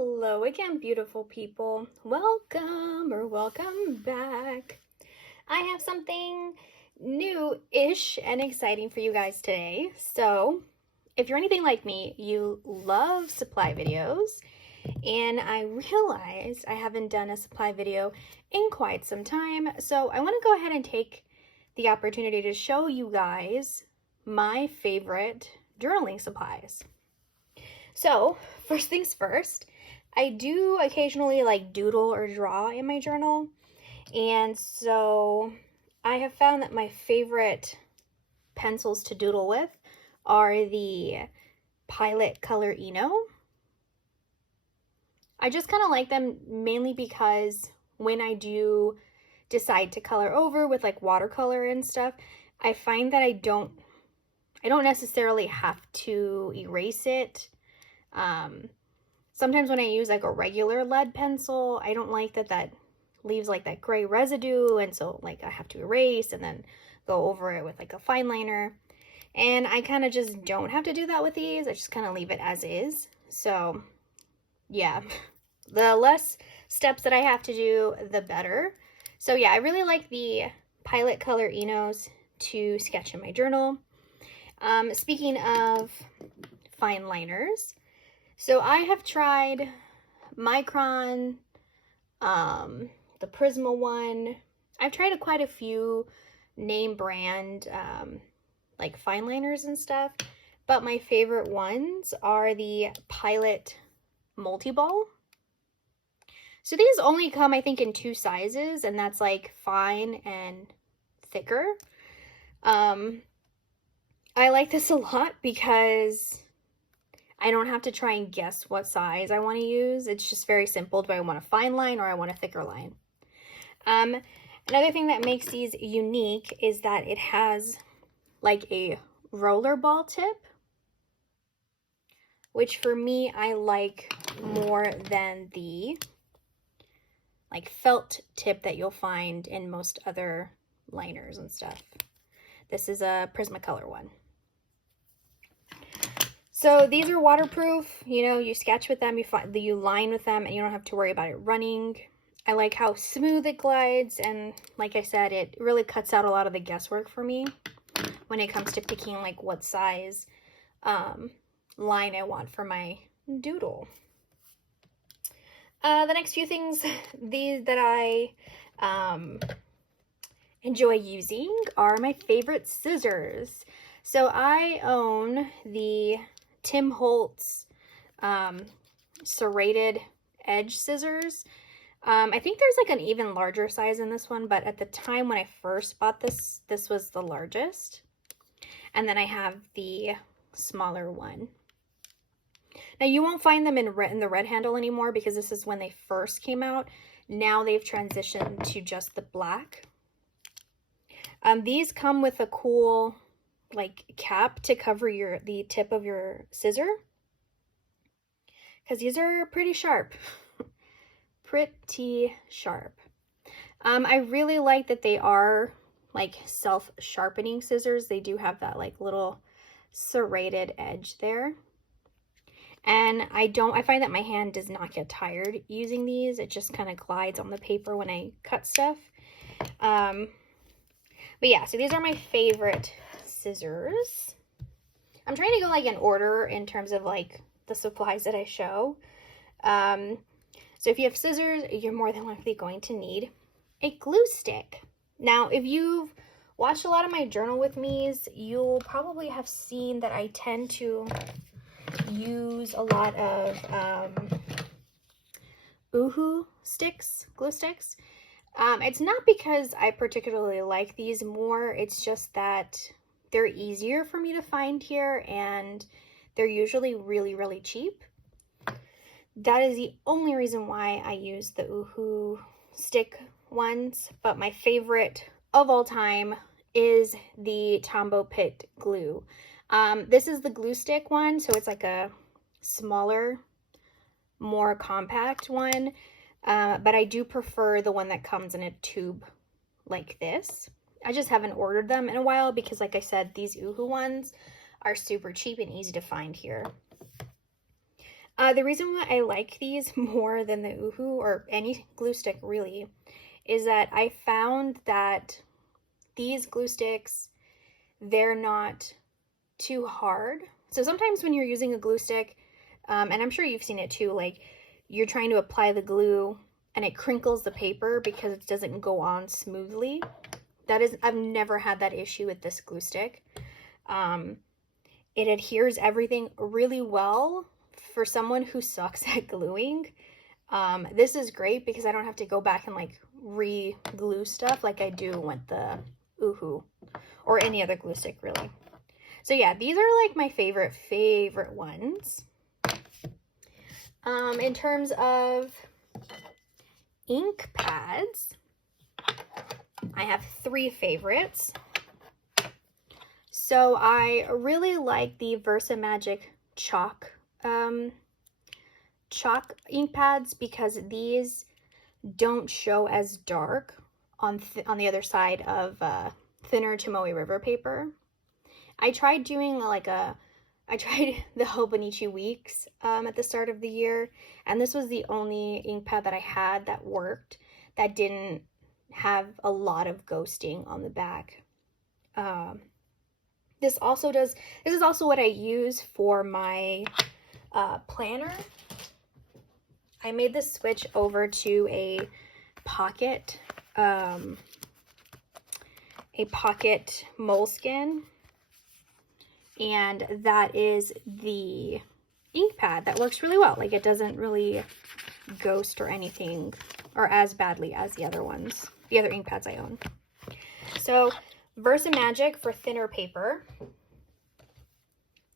Hello again, beautiful people. Welcome back. I have something new-ish and exciting for you guys today. So, if you're anything like me, you love supply videos, and I realized I haven't done a supply video in quite some time. So, I want to go ahead and take the opportunity to show you guys my favorite journaling supplies. So, first things first, I do occasionally like doodle or draw in my journal, and so I have found that my favorite pencils to doodle with are the Pilot Color Eno. I just kind of like them mainly because when I do decide to color over with like watercolor and stuff, I find that I don't necessarily have to erase it. Sometimes when I use like a regular lead pencil, I don't like that leaves like that gray residue, and so like I have to erase and then go over it with like a fine liner. And I kind of just don't have to do that with these. I just kind of leave it as is. So yeah, the less steps that I have to do, the better. So yeah, I really like the Pilot Color Enos to sketch in my journal. Speaking of fine liners, so I have tried Micron, the Prisma one. I've tried quite a few name brand like fine liners and stuff, but my favorite ones are the Pilot Multi-Ball. So these only come, I think, in 2 sizes, and that's like fine and thicker. I like this a lot because I don't have to try and guess what size I want to use. It's just very simple. Do I want a fine line or I want a thicker line? Another thing that makes these unique is that it has like a roller ball tip, which for me, I like more than the like felt tip that you'll find in most other liners and stuff. This is a Prismacolor one. So these are waterproof, you know, you sketch with them, you line with them, and you don't have to worry about it running. I like how smooth it glides, and like I said, it really cuts out a lot of the guesswork for me when it comes to picking like what size line I want for my doodle. The next few things, these that I enjoy using are my favorite scissors. So I own the Tim Holtz serrated edge scissors. I think there's like an even larger size in this one, but at the time when I first bought this, this was the largest. And then I have the smaller one. Now you won't find them in the red handle anymore because this is when they first came out. Now they've transitioned to just the black. These come with a cool like cap to cover the tip of your scissor, because these are pretty sharp. Pretty sharp. I really like that they are like self-sharpening scissors. They do have that like little serrated edge there, and I find that my hand does not get tired using these. It just kind of glides on the paper when I cut stuff. But yeah, so these are my favorite scissors. I'm trying to go like in order in terms of like the supplies that I show. So if you have scissors, you're more than likely going to need a glue stick. Now, if you've watched a lot of my journal with me's, you'll probably have seen that I tend to use a lot of Uhu sticks, glue sticks. It's not because I particularly like these more, it's just that they're easier for me to find here, and they're usually really, really cheap. That is the only reason why I use the Uhu stick ones, but my favorite of all time is the Tombow Pit glue. This is the glue stick one, so it's like a smaller, more compact one, but I do prefer the one that comes in a tube like this. I just haven't ordered them in a while because, like I said, these Uhu ones are super cheap and easy to find here. The reason why I like these more than the Uhu or any glue stick really is that I found that these glue sticks, they're not too hard. So sometimes when you're using a glue stick, and I'm sure you've seen it too, like you're trying to apply the glue and it crinkles the paper because it doesn't go on smoothly. I've never had that issue with this glue stick. It adheres everything really well for someone who sucks at gluing. This is great because I don't have to go back and like re-glue stuff like I do with the Uhu or any other glue stick really. So yeah, these are like my favorite ones. In terms of ink pads, I have 3 favorites. So I really like the Versamagic chalk ink pads because these don't show as dark on the other side of thinner Tomoe River paper. I tried doing I tried the Hobonichi Weeks at the start of the year, and this was the only ink pad that I had that worked, that didn't have a lot of ghosting on the back. This is also what I use for my planner. I made this switch over to a pocket moleskin, and that is the ink pad that works really well. Like, it doesn't really ghost or anything, or as badly as the other ink pads I own. So Versamagic for thinner paper.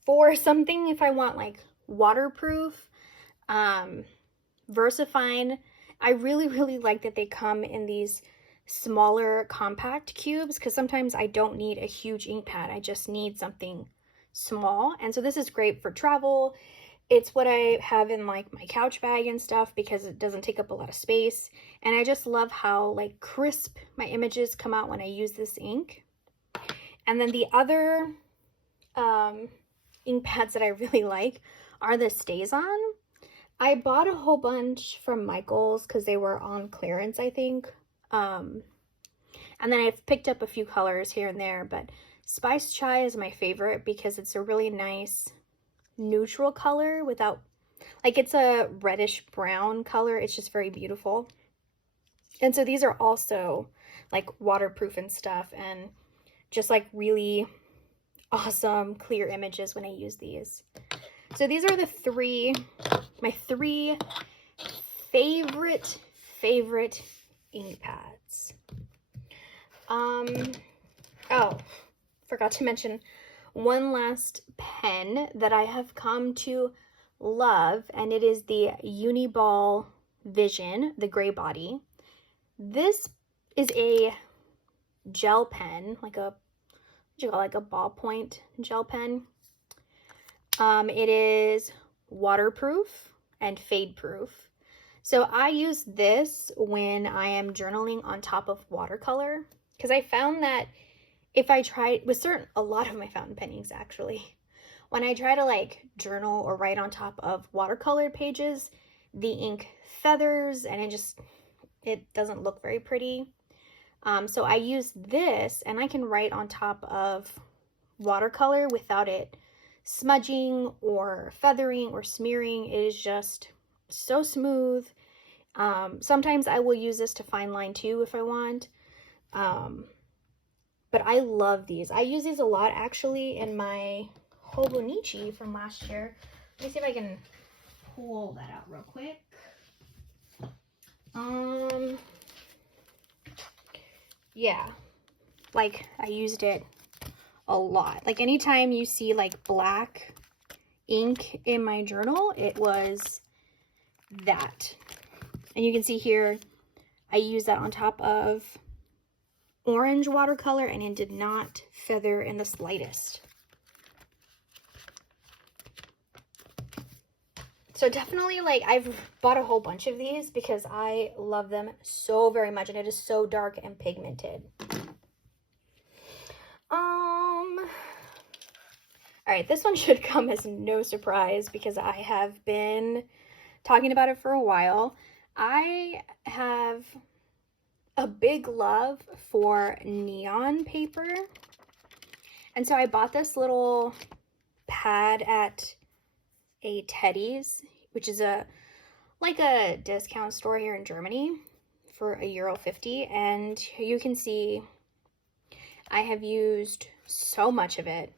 For something if I want like waterproof, VersaFine, I really like that they come in these smaller compact cubes, because sometimes I don't need a huge ink pad, I just need something small. And so this is great for travel. It's what I have in like my couch bag and stuff because it doesn't take up a lot of space, and I just love how like crisp my images come out when I use this ink. And then the other ink pads that I really like are the StazOn. I bought a whole bunch from Michael's because they were on clearance, I think. And then I've picked up a few colors here and there, but Spice Chai is my favorite because it's a really nice neutral color without, like, it's a reddish brown color. It's just very beautiful. And so these are also like waterproof and stuff, and just like really awesome clear images when I use these. So these are my three favorite ink pads. Oh, forgot to mention one last pen that I have come to love, and it is the Uniball Vision, the gray body. This is a gel pen, like a, what you call, like a ballpoint gel pen. It is waterproof and fade proof. So I use this when I am journaling on top of watercolor, because I found that if I try with a lot of my fountain pen inks actually, when I try to like journal or write on top of watercolor pages, the ink feathers and it doesn't look very pretty. So I use this and I can write on top of watercolor without it smudging or feathering or smearing. It is just so smooth. Sometimes I will use this to fine line too if I want. But I love these. I use these a lot actually in my Hobonichi from last year. Let me see if I can pull that out real quick. Yeah, like I used it a lot. Like anytime you see like black ink in my journal, it was that. And you can see here, I used that on top of orange watercolor and it did not feather in the slightest. So definitely, like, I've bought a whole bunch of these because I love them so very much, and it is so dark and pigmented. All All right, this one should come as no surprise because I have been talking about it for a while. I have a big love for neon paper. And so I bought this little pad at a Teddy's, which is like a discount store here in Germany, for €1.50. And you can see I have used so much of it.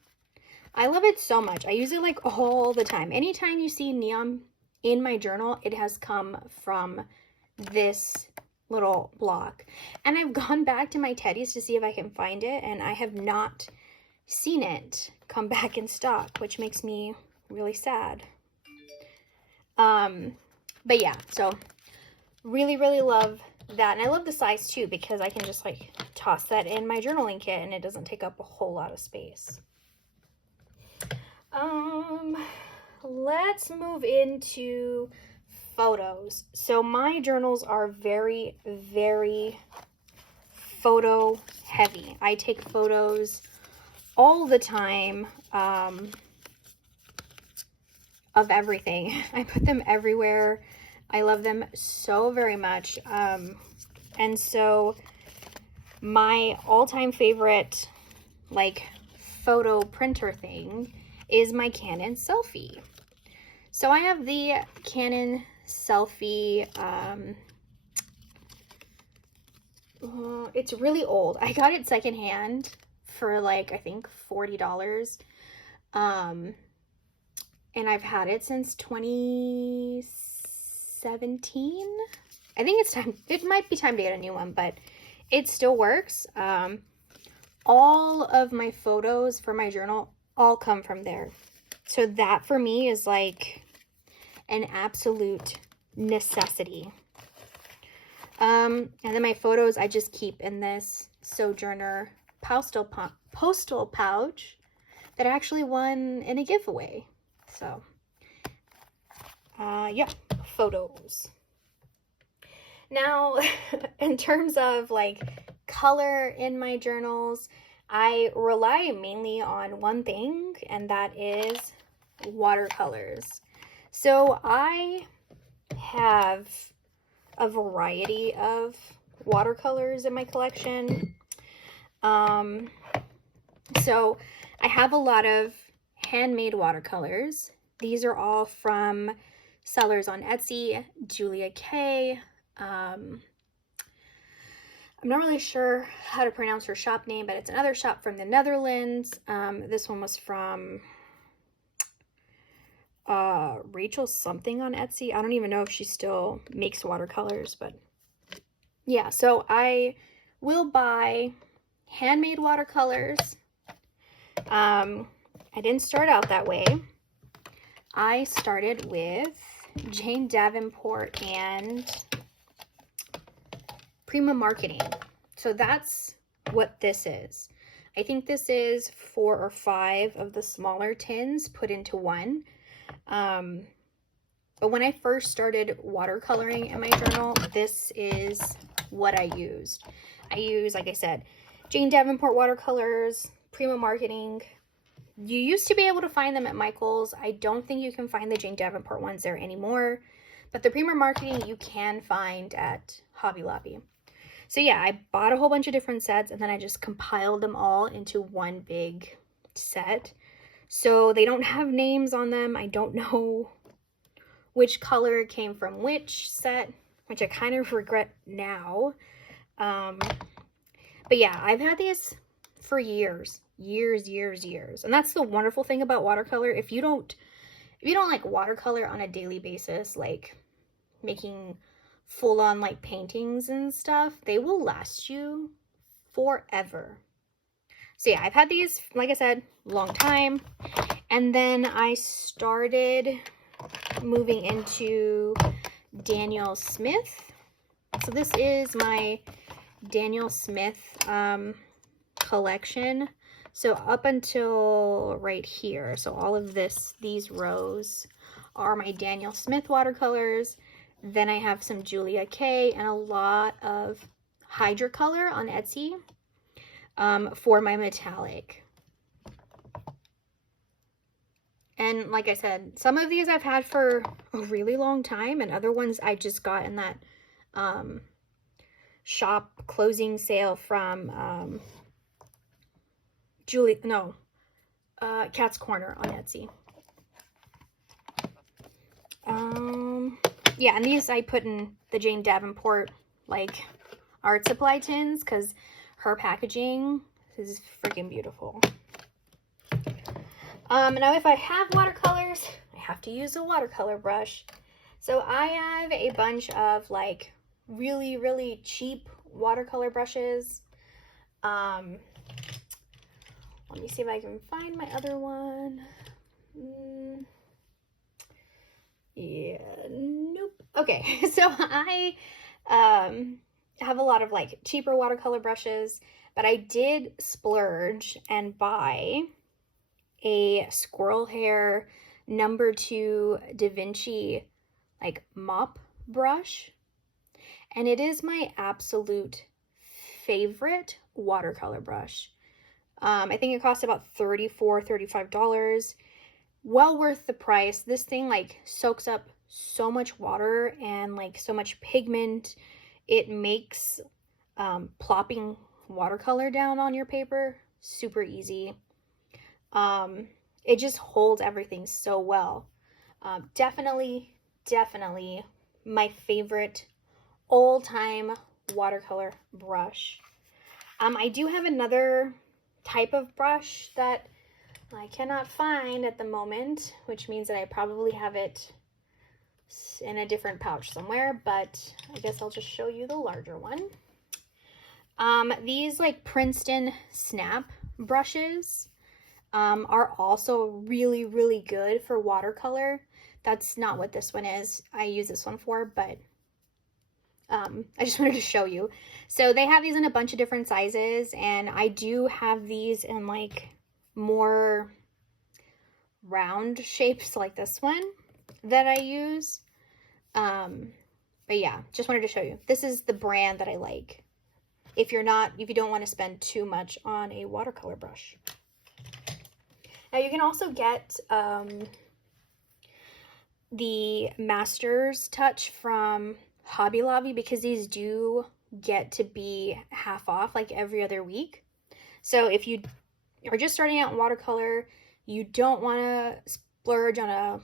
I love it so much. I use it like all the time. Anytime you see neon in my journal, it has come from this little block. And I've gone back to my Teddy's to see if I can find it, and I have not seen it come back in stock, which makes me really sad. But yeah, so really, really love that. And I love the size too, because I can just like toss that in my journaling kit and it doesn't take up a whole lot of space. Let's move into photos. So my journals are very, very photo heavy. I take photos all the time of everything. I put them everywhere. I love them so very much. And so my all-time favorite like photo printer thing is my Canon Selfie. So I have the Canon Selfie. It's really old. I got it secondhand for like, I think $40. And I've had it since 2017. I think it's time. It might be time to get a new one, but it still works. All of my photos for my journal all come from there. So that for me is like an absolute necessity. And then my photos I just keep in this Sojourner postal pouch that I actually won in a giveaway. So yeah, photos. Now, in terms of like color in my journals, I rely mainly on one thing, and that is watercolors. So I have a variety of watercolors in my collection. So I have a lot of handmade watercolors. These are all from sellers on Etsy, JuliaKArtStudio. I'm not really sure how to pronounce her shop name, but it's another shop from the Netherlands. This one was from Rachel something on Etsy. I don't even know if she still makes watercolors, but yeah, so I will buy handmade watercolors. I didn't start out that way. I started with Jane Davenport and Prima Marketing. So that's what this is. I think this is 4 or 5 of the smaller tins put into one. But when I first started watercoloring in my journal, this is what I used. I use, like I said, Jane Davenport watercolors, Prima Marketing. You used to be able to find them at Michael's. I don't think you can find the Jane Davenport ones there anymore, but the Prima Marketing you can find at Hobby Lobby. So yeah, I bought a whole bunch of different sets and then I just compiled them all into one big set. So they don't have names on them. I don't know which color came from which set, which I kind of regret now. But yeah, I've had these for years. And that's the wonderful thing about watercolor. If you don't like watercolor on a daily basis, like making full-on like paintings and stuff, they will last you forever. So yeah, I've had these, like I said, long time. And then I started moving into Daniel Smith. So this is my Daniel Smith collection. So up until right here, so all of these rows are my Daniel Smith watercolors. Then I have some JuliaKArtStudio and a lot of HydraColour on Etsy for my metallic. And like I said, some of these I've had for a really long time, and other ones I just got in that shop closing sale from Cat's Corner on Etsy. Yeah, and these I put in the Jane Davenport like art supply tins because her packaging is freaking beautiful. Now if I have watercolors, I have to use a watercolor brush. So I have a bunch of like really, really cheap watercolor brushes. Let me see if I can find my other one. Yeah, nope. Okay, so I have a lot of like cheaper watercolor brushes, but I did splurge and buy a squirrel hair number 2 Da Vinci like mop brush, and it is my absolute favorite watercolor brush. I think it cost about $35. Well worth the price. This thing like soaks up so much water and like so much pigment. It makes plopping watercolor down on your paper super easy. It just holds everything so well. Definitely my favorite all-time watercolor brush. I do have another type of brush that I cannot find at the moment, which means that I probably have it in a different pouch somewhere, but I guess I'll just show you the larger one. These like Princeton snap brushes are also really, really good for watercolor. That's not what this one is. I use this one for, but I just wanted to show you. So they have these in a bunch of different sizes, and I do have these in like more round shapes like this one that I use. But yeah, just wanted to show you. This is the brand that I like. If you don't want to spend too much on a watercolor brush. Now you can also get the Master's Touch from Hobby Lobby, because these do get to be half off like every other week. So if you are just starting out in watercolor, you don't want to splurge on a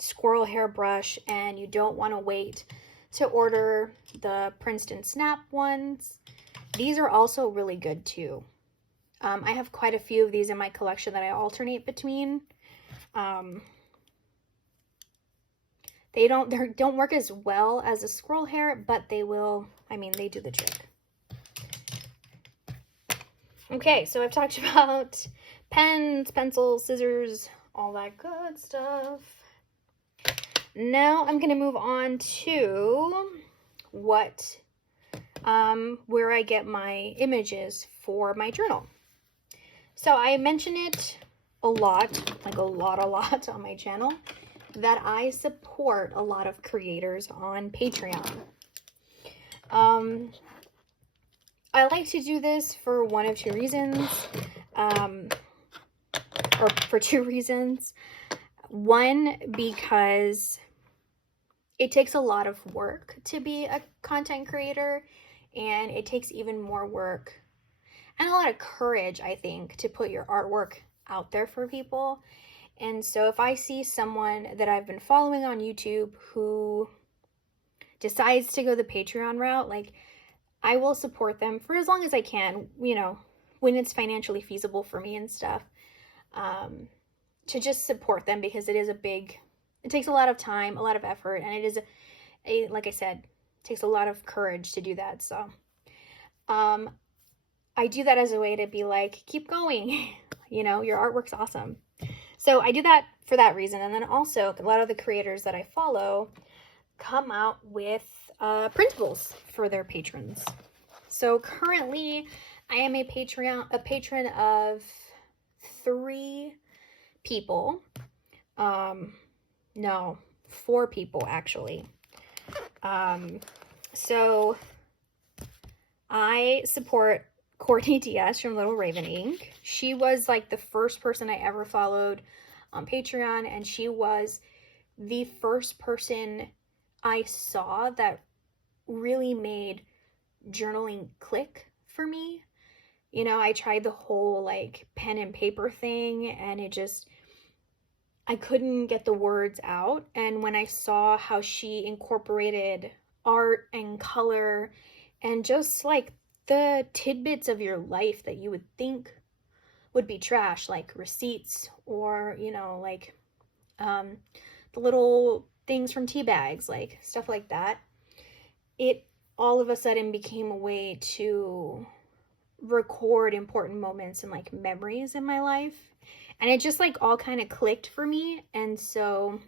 squirrel hair brush, and you don't want to wait to order the Princeton Snap ones, these are also really good too. I have quite a few of these in my collection that I alternate between. They don't work as well as a squirrel hair, but they will, I mean, they do the trick. Okay, so I've talked about pens, pencils, scissors, all that good stuff. Now I'm going to move on to where I get my images for my journal. So I mention it a lot, like a lot on my channel, that I support a lot of creators on Patreon. I like to do this for one of two reasons, or for two reasons. One, because it takes a lot of work to be a content creator, and it takes even more work and a lot of courage, I think, to put your artwork out there for people. And so if I see someone that I've been following on YouTube who decides to go the Patreon route, like, I will support them for as long as I can, you know, when it's financially feasible for me and stuff, to just support them, because it is it takes a lot of time, a lot of effort, and it is like I said, it takes a lot of courage to do that. So I do that as a way to be like, keep going, you know, your artwork's awesome. So I do that for that reason. And then also a lot of the creators that I follow come out with printables for their patrons. So currently I am a patron of 3 people. No, 4 people actually. So I support Courtney Diaz from Little Raven Ink. She was like the first person I ever followed on Patreon, and she was the first person I saw that really made journaling click for me. You know, I tried the whole like pen and paper thing, and I couldn't get the words out. And when I saw how she incorporated art and color and just like the tidbits of your life that you would think would be trash, like receipts or, you know, like the little things from tea bags, like stuff like that, it all of a sudden became a way to record important moments and like memories in my life. And it just like all kind of clicked for me. And so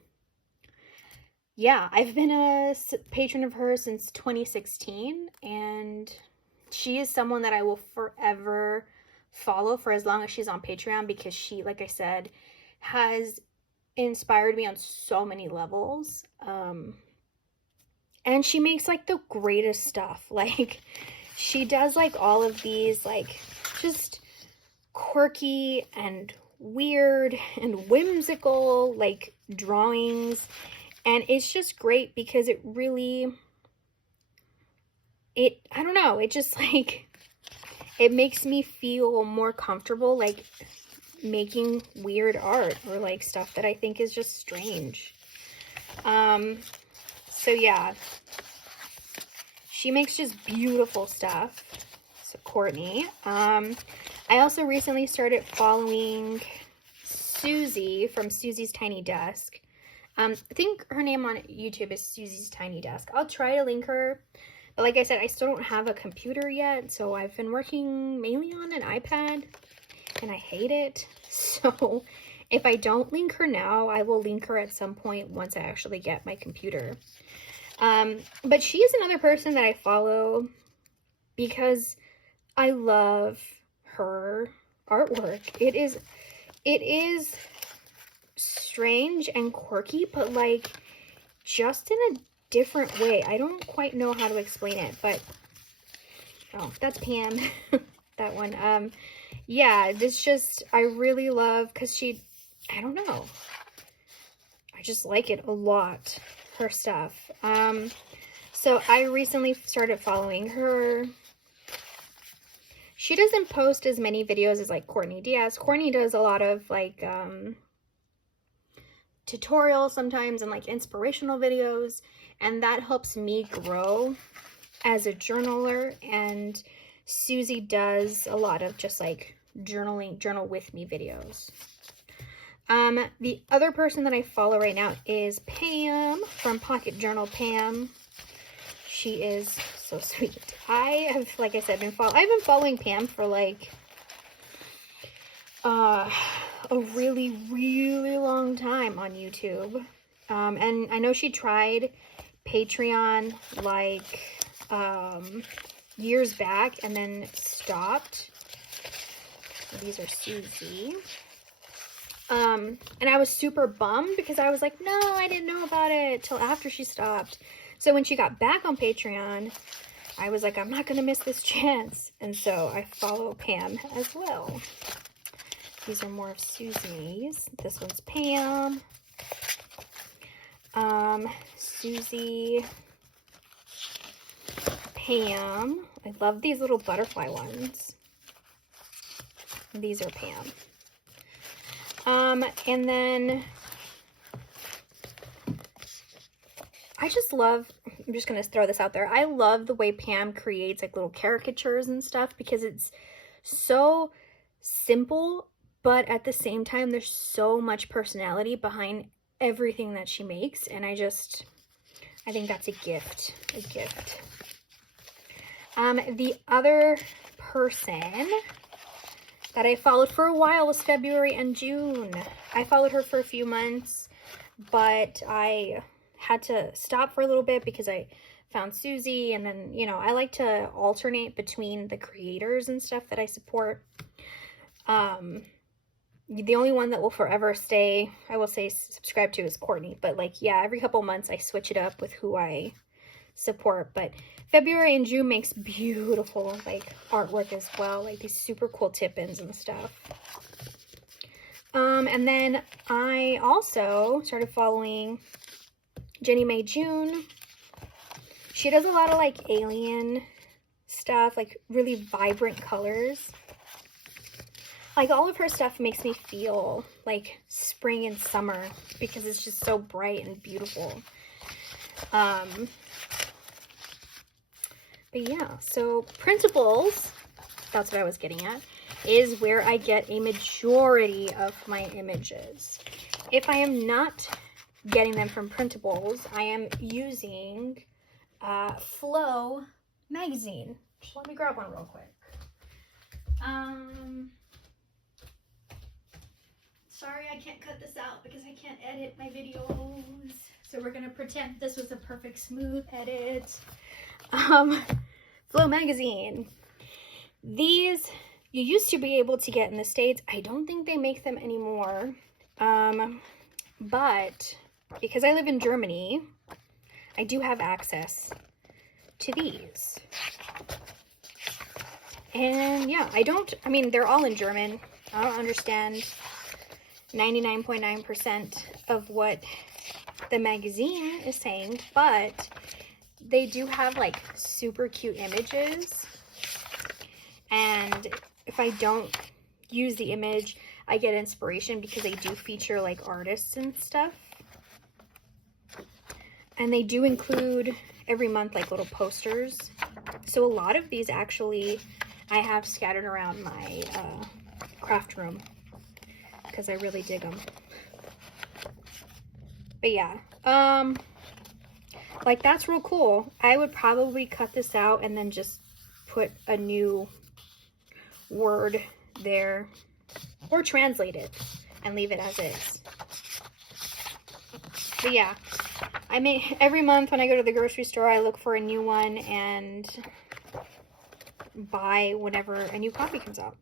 yeah, I've been a patron of hers since 2016, and she is someone that I will forever follow for as long as she's on Patreon, because she, like I said, has inspired me on so many levels. And she makes like the greatest stuff. Like she does like all of these like just quirky and weird and whimsical like drawings, and it's just great because it really, I don't know, it just like, it makes me feel more comfortable like making weird art or like stuff that I think is just strange. So yeah, she makes just beautiful stuff. So Courtney. I also recently started following Suzi from Suzi's Tiny Desk. I think her name on YouTube is Suzi's Tiny Desk. I'll try to link her. But like I said, I still don't have a computer yet, so I've been working mainly on an iPad, and I hate it. So if I don't link her now, I will link her at some point once I actually get my computer. But she is another person that I follow because I love her artwork. It is strange and quirky, but like just in a different way. I don't quite know how to explain it, but oh, that's Pam. That one. Yeah, this just, I really love, because I don't know, I just like it a lot, her stuff. So I recently started following her. She doesn't post as many videos as like Courtney Diaz. Courtney does a lot of like tutorials sometimes and like inspirational videos, and that helps me grow as a journaler. And Suzi does a lot of just like journal with me videos. The other person that I follow right now is Pam from Pocket Journal Pam. She is so sweet. I have, like I said, I've been following Pam for like a really, really long time on YouTube. And I know she tried Patreon like years back and then stopped. These are Suzi. And I was super bummed because I was like, no, I didn't know about it till after she stopped. So when she got back on Patreon, I was like, I'm not going to miss this chance. And so I follow Pam as well. These are more of Suzi's. This one's Pam. Suzi. Pam. I love these little butterfly ones. These are Pam. And then I just love, I'm just going to throw this out there. I love the way Pam creates like little caricatures and stuff because it's so simple, but at the same time, there's so much personality behind everything that she makes. And I think that's a gift, The other person that I followed for a while was February and June. I followed her for a few months, but I had to stop for a little bit because I found Suzi, and then, you know, I like to alternate between the creators and stuff that I support. The only one that will forever stay, I will say, subscribe to is Courtney, but like, yeah, every couple months I switch it up with who I support. But February and June makes beautiful like artwork as well, like these super cool tip-ins and stuff. And then I also started following Jennie Mae June. She does a lot of like alien stuff, like really vibrant colors. Like all of her stuff makes me feel like spring and summer because it's just so bright and beautiful. But yeah, so printables, that's what I was getting at, is where I get a majority of my images. If I am not getting them from printables, I am using Flow magazine. Just let me grab one real quick. Sorry, I can't cut this out because I can't edit my videos. So we're gonna pretend this was a perfect smooth edit. Flow magazine. These you used to be able to get in the States. I don't think they make them anymore. But because I live in Germany, I do have access to these. And yeah, I mean, they're all in German. I don't understand 99.9% of what the magazine is saying, but they do have like super cute images. And if I don't use the image, I get inspiration because they do feature like artists and stuff. And they do include every month like little posters. So a lot of these actually I have scattered around my craft room because I really dig them. But yeah, like that's real cool. I would probably cut this out and then just put a new word there or translate it and leave it as is. But yeah, I may every month when I go to the grocery store, I look for a new one and buy whenever a new copy comes out.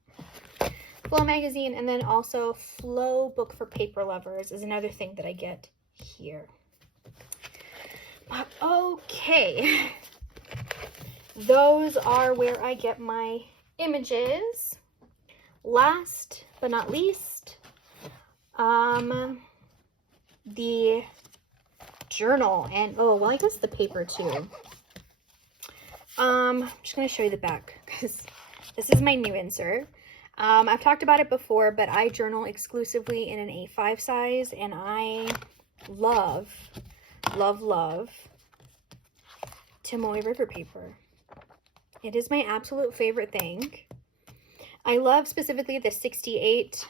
Flow magazine, and then also Flow book for paper lovers is another thing that I get here. But okay, those are where I get my images. Last but not least, the journal, and oh well, I guess the paper too. I'm just going to show you the back because this is my new insert. I've talked about it before, but I journal exclusively in an A5 size, and I love, love, love Tomoe River paper. It is my absolute favorite thing. I love specifically the 68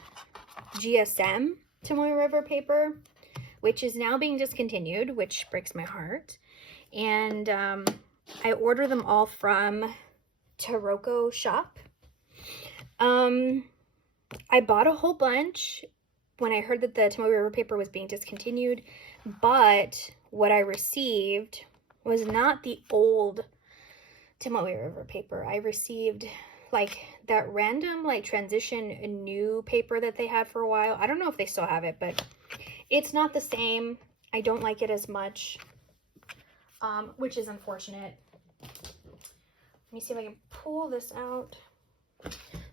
GSM Tomoe River paper, which is now being discontinued, which breaks my heart. And I order them all from Taroko shop. I bought a whole bunch when I heard that the Tomoe River paper was being discontinued, but what I received was not the old Tomoe River paper. I received like that random like transition new paper that they had for a while. I don't know if they still have it, but it's not the same. I don't like it as much, which is unfortunate. Let me see if I can pull this out.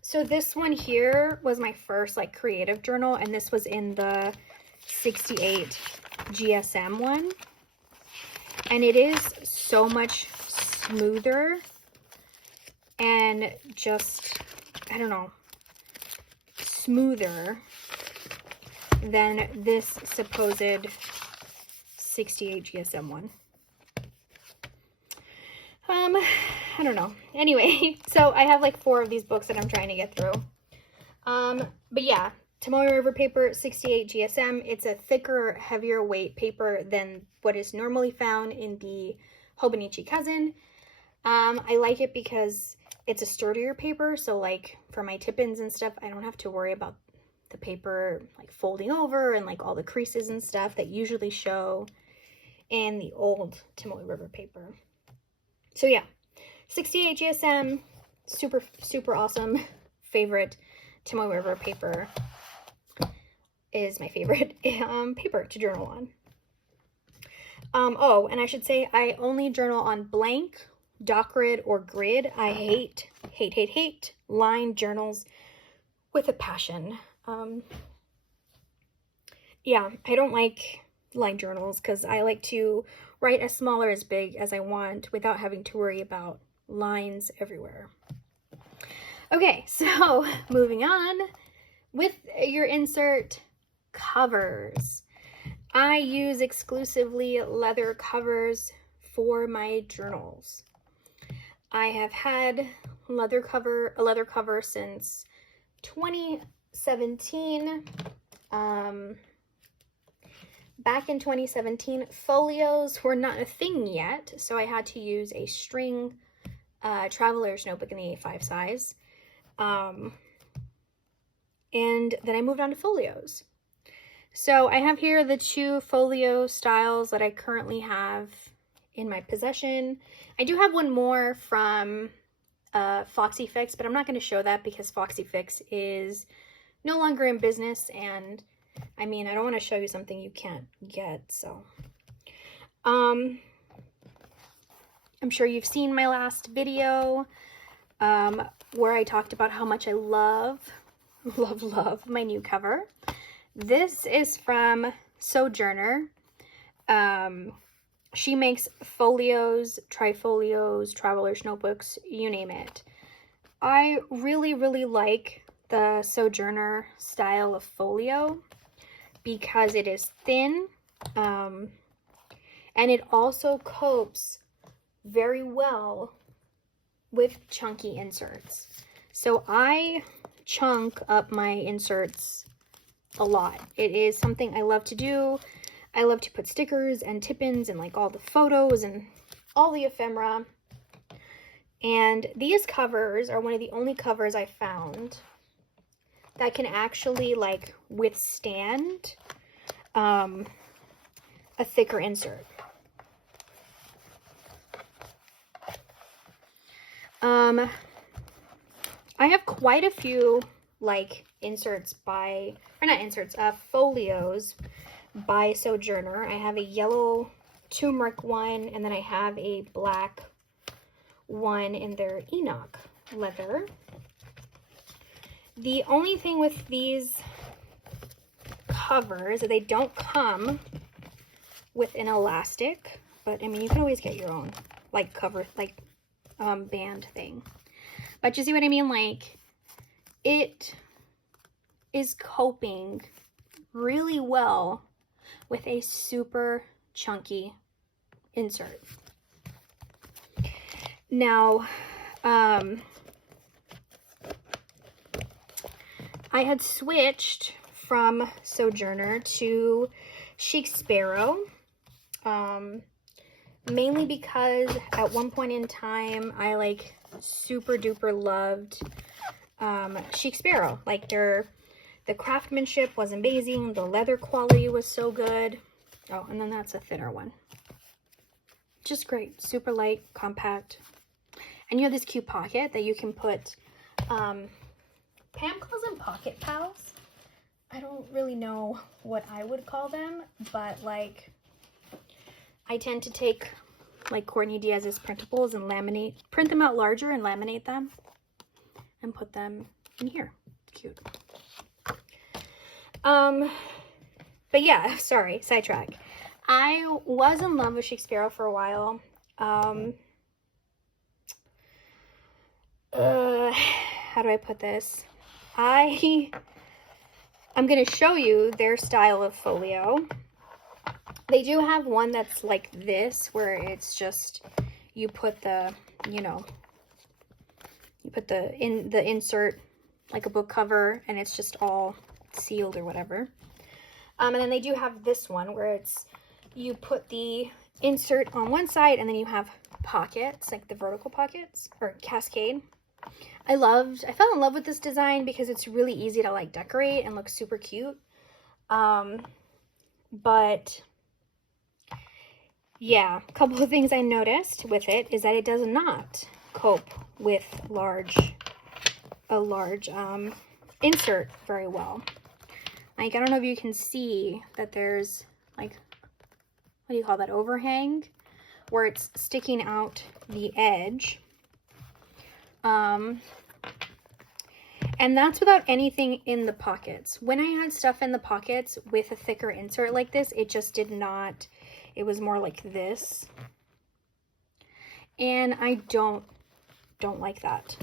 So this one here was my first like creative journal, and this was in the 68 GSM one. And it is so much smoother and just, I don't know, smoother than this supposed 68 GSM one. I don't know. Anyway, so I have like 4 of these books that I'm trying to get through. But yeah, Tomoe River paper, 68 GSM. It's a thicker, heavier weight paper than what is normally found in the Hobonichi Cousin. I like it because it's a sturdier paper, so like for my tip-ins and stuff, I don't have to worry about the paper like folding over and like all the creases and stuff that usually show in the old Tomoe River paper. So yeah, 68 GSM, super, super awesome. Favorite Tomoe River paper is my favorite paper to journal on. Oh, and I should say I only journal on blank, doc grid, or grid. I hate lined journals with a passion. yeah, I don't like line journals because I like to write as small or as big as I want without having to worry about lines everywhere. Okay, so moving on with your insert covers. I use exclusively leather covers for my journals. I have had a leather cover since 2017. Back in 2017, folios were not a thing yet, so I had to use a string traveler's notebook in the A5 size. And then I moved on to folios. So I have here the 2 folio styles that I currently have in my possession. I do have one more from Foxy Fix, but I'm not going to show that because Foxy Fix is no longer in business, and I mean, I don't want to show you something you can't get, so. I'm sure you've seen my last video where I talked about how much I love my new cover. This is from Sojourner. She makes folios, trifolios, traveler's notebooks, you name it. I really, really like the Sojourner style of folio because it is thin, and it also copes very well with chunky inserts. So I chunk up my inserts a lot. It is something I love to do. I love to put stickers and tip-ins and like all the photos and all the ephemera. And these covers are one of the only covers I found that can actually like withstand a thicker insert. I have quite a few like inserts by, or not inserts, folios by Sojourner. I have a yellow turmeric one, and then I have a black one in their Enoch leather. The only thing with these covers is they don't come with an elastic, but I mean, you can always get your own like cover, like band thing. But you see what I mean? Like, it is coping really well with a super chunky insert. Now, I had switched from Sojourner to Chic Sparrow, mainly because at one point in time I like super duper loved Chic Sparrow. Like the craftsmanship was amazing, the leather quality was so good. Oh, and then that's a thinner one. Just great, super light, compact. And you have this cute pocket that you can put, Pam calls them pocket pals. I don't really know what I would call them, but like, I tend to take like Courtney Diaz's printables and print them out larger and laminate them and put them in here. Cute. But yeah, sorry, sidetrack. I was in love with Chic Sparrow for a while. How do I put this? I'm going to show you their style of folio. They do have one that's like this, where it's just, you put the, you know, you put the insert like a book cover, and it's just all sealed or whatever. And then they do have this one where it's, you put the insert on one side and then you have pockets, like the vertical pockets or cascade. I fell in love with this design because it's really easy to like decorate and look super cute. But yeah, a couple of things I noticed with it is that it does not cope with a large insert very well. Like, I don't know if you can see that there's like, what do you call that, overhang, where it's sticking out the edge. And And that's without anything in the pockets. When I had stuff in the pockets with a thicker insert like this, it just did not, it was more like this. And I don't like that.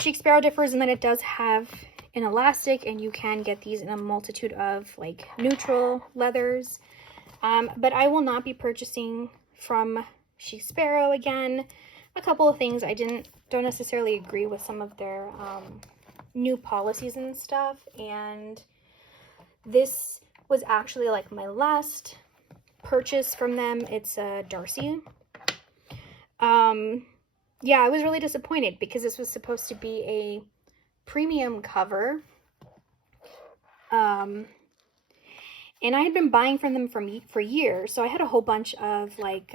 Chic Sparrow differs in that it does have an elastic, and you can get these in a multitude of like neutral leathers. But I will not be purchasing from Chic Sparrow again. A couple of things I don't necessarily agree with some of their new policies and stuff, and this was actually like my last purchase from them. It's a Darcy. Yeah, I was really disappointed because this was supposed to be a premium cover, and I had been buying from them for years, so I had a whole bunch of like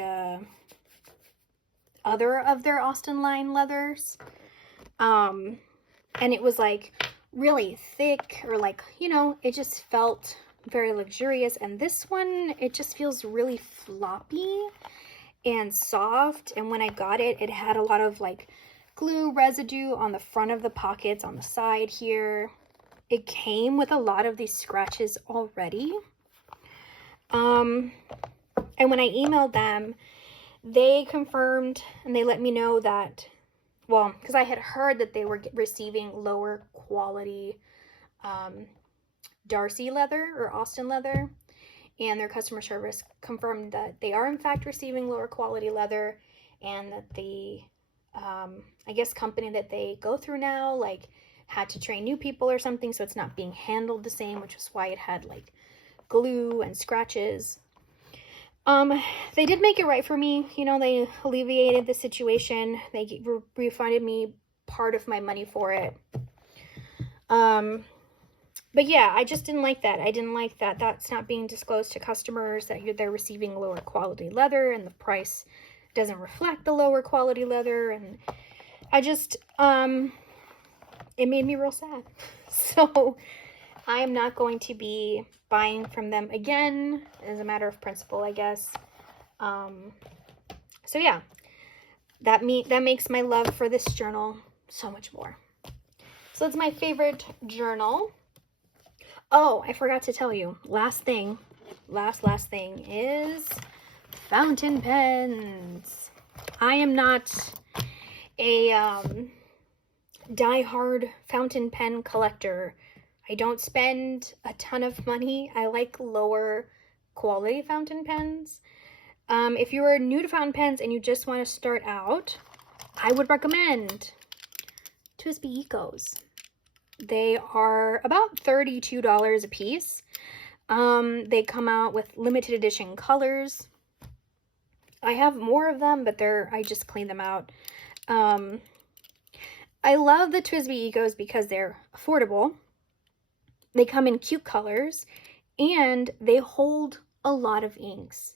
other of their Austin line leathers, and it was like really thick, or like, you know, it just felt very luxurious. And this one, it just feels really floppy and soft. And when I got it, it had a lot of like glue residue on the front of the pockets on the side here. It came with a lot of these scratches already. And when I emailed them, they confirmed and they let me know that, well, because I had heard that they were receiving lower quality Darcy leather or Austin leather, and their customer service confirmed that they are in fact receiving lower quality leather, and that the I guess company that they go through now like had to train new people or something, so it's not being handled the same, which is why it had like glue and scratches. They did make it right for me. You know, they alleviated the situation. They refunded me part of my money for it. But yeah, I just didn't like that. I didn't like that that's not being disclosed to customers, that they're receiving lower quality leather and the price doesn't reflect the lower quality leather. And I just, it made me real sad. So I am not going to be buying from them again, as a matter of principle, I guess. So yeah, that makes my love for this journal so much more. So it's my favorite journal. Oh, I forgot to tell you, last thing is fountain pens. I am not a die-hard fountain pen collector. I don't spend a ton of money. I like lower quality fountain pens. If you are new to fountain pens and you just want to start out, I would recommend TWSBI Ecos. They are about $32 a piece. They come out with limited edition colors. I have more of them, but I just clean them out. I love the TWSBI Ecos because they're affordable. They come in cute colors, and they hold a lot of inks.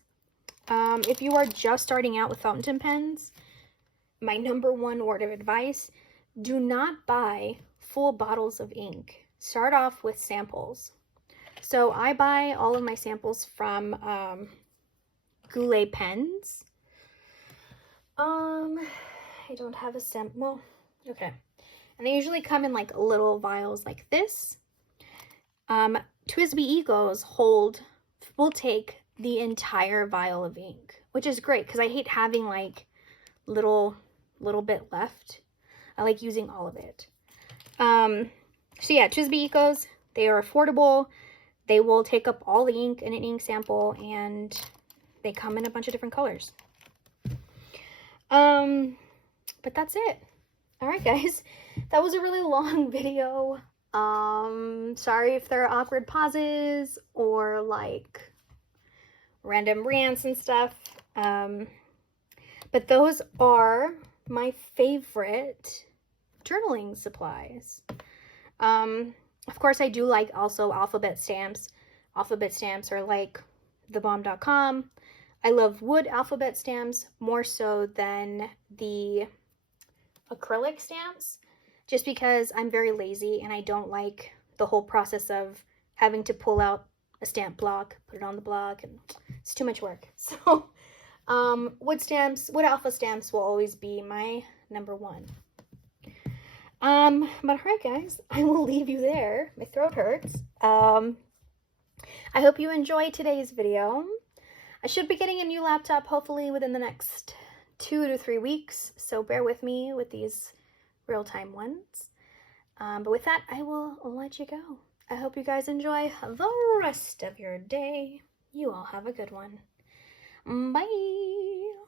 If you are just starting out with fountain pens, my #1 word of advice, do not buy full bottles of ink. Start off with samples. So I buy all of my samples from Goulet Pens. I don't have a stamp. Well, okay. And they usually come in like little vials like this. TWSBI Ecos will take the entire vial of ink, which is great because I hate having like little bit left. I like using all of it. So yeah, TWSBI Ecos, they are affordable. They will take up all the ink in an ink sample, and they come in a bunch of different colors. But that's it. All right, guys, that was a really long video. Sorry if there are awkward pauses or like random rants and stuff. But those are my favorite journaling supplies. Of course, I do like also alphabet stamps. Alphabet stamps are like thebomb.com. I love wood alphabet stamps more so than the acrylic stamps, just because I'm very lazy and I don't like the whole process of having to pull out a stamp block, put it on the block, and it's too much work. So wood alpha stamps will always be my #1. But alright guys, I will leave you there. My throat hurts. I hope you enjoyed today's video. I should be getting a new laptop hopefully within the next 2 to 3 weeks, so bear with me with these real-time ones. But with that, I will let you go. I hope you guys enjoy the rest of your day. You all have a good one. Bye!